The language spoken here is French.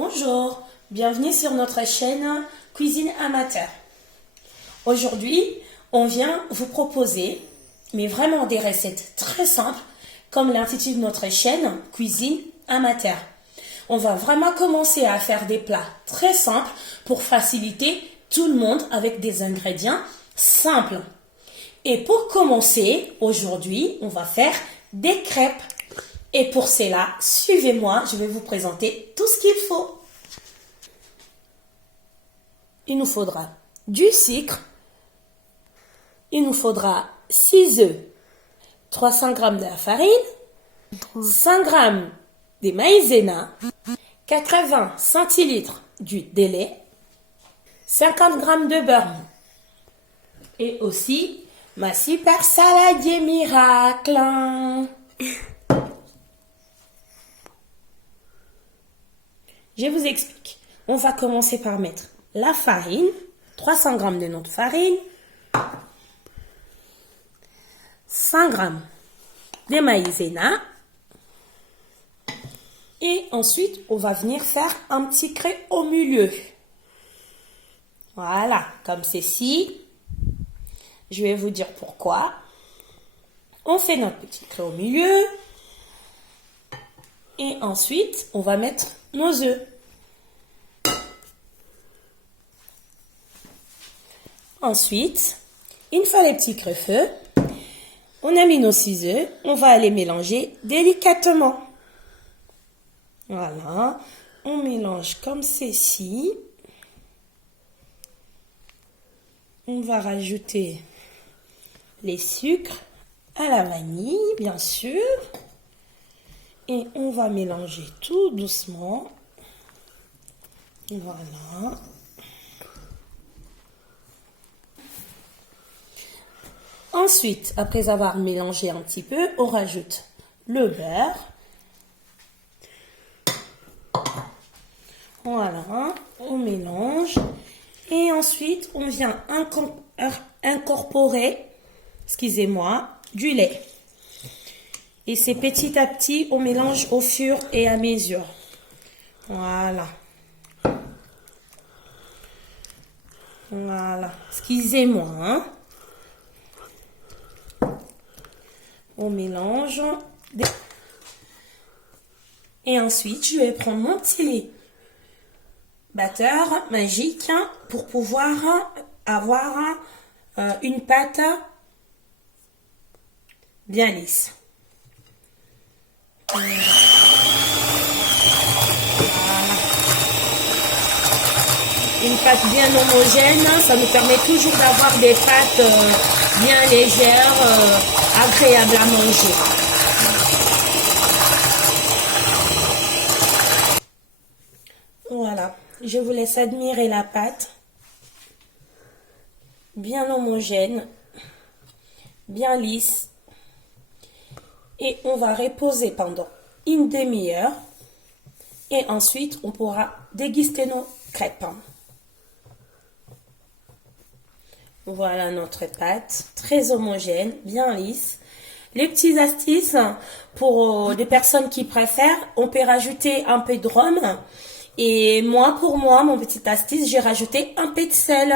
Bonjour, bienvenue sur notre chaîne Cuisine Amateur. Aujourd'hui, on vient vous proposer, mais vraiment des recettes très simples, comme l'intitule de notre chaîne Cuisine Amateur. On va vraiment commencer à faire des plats très simples pour faciliter tout le monde avec des ingrédients simples. Et pour commencer, aujourd'hui, on va faire des crêpes. Et pour cela, suivez-moi, je vais vous présenter tout ce qu'il faut. Il nous faudra du sucre, il nous faudra 6 œufs, 300 g de la farine, 100 g de maïzena, 80 centilitres d'huile de lait, 50 g de beurre et aussi ma super saladier miracle. Je vous explique. On va commencer par mettre la farine, 300 g de notre farine, 100 g de maïzena et ensuite on va venir faire un petit creux au milieu. Voilà, comme ceci. Je vais vous dire pourquoi. On fait notre petit creux au milieu et ensuite on va mettre nos œufs. Ensuite, une fois les petits creux-feu, on a mis nos 6 œufs, on va les mélanger délicatement. Voilà, on mélange comme ceci. On va rajouter les sucres à la vanille, bien sûr. Et on va mélanger tout doucement. Voilà. Ensuite, après avoir mélangé un petit peu, on rajoute le beurre. Voilà, on mélange. Et ensuite, on vient incorporer, excusez-moi, du lait. Et c'est petit à petit, on mélange au fur et à mesure. Voilà. Voilà. Excusez-moi. Hein. On mélange. Et ensuite, je vais prendre mon petit batteur magique pour pouvoir avoir une pâte bien lisse. Voilà. Une pâte bien homogène, ça nous permet toujours d'avoir des pâtes bien légères, agréables à manger. Voilà, je vous laisse admirer la pâte, bien homogène, bien lisse. Et on va reposer pendant une demi-heure. Et ensuite, on pourra déguster nos crêpes. Voilà notre pâte, très homogène, bien lisse. Les petites astuces, pour des personnes qui préfèrent, on peut rajouter un peu de rhum. Et moi, pour moi, mon petite astuce, j'ai rajouté un peu de sel.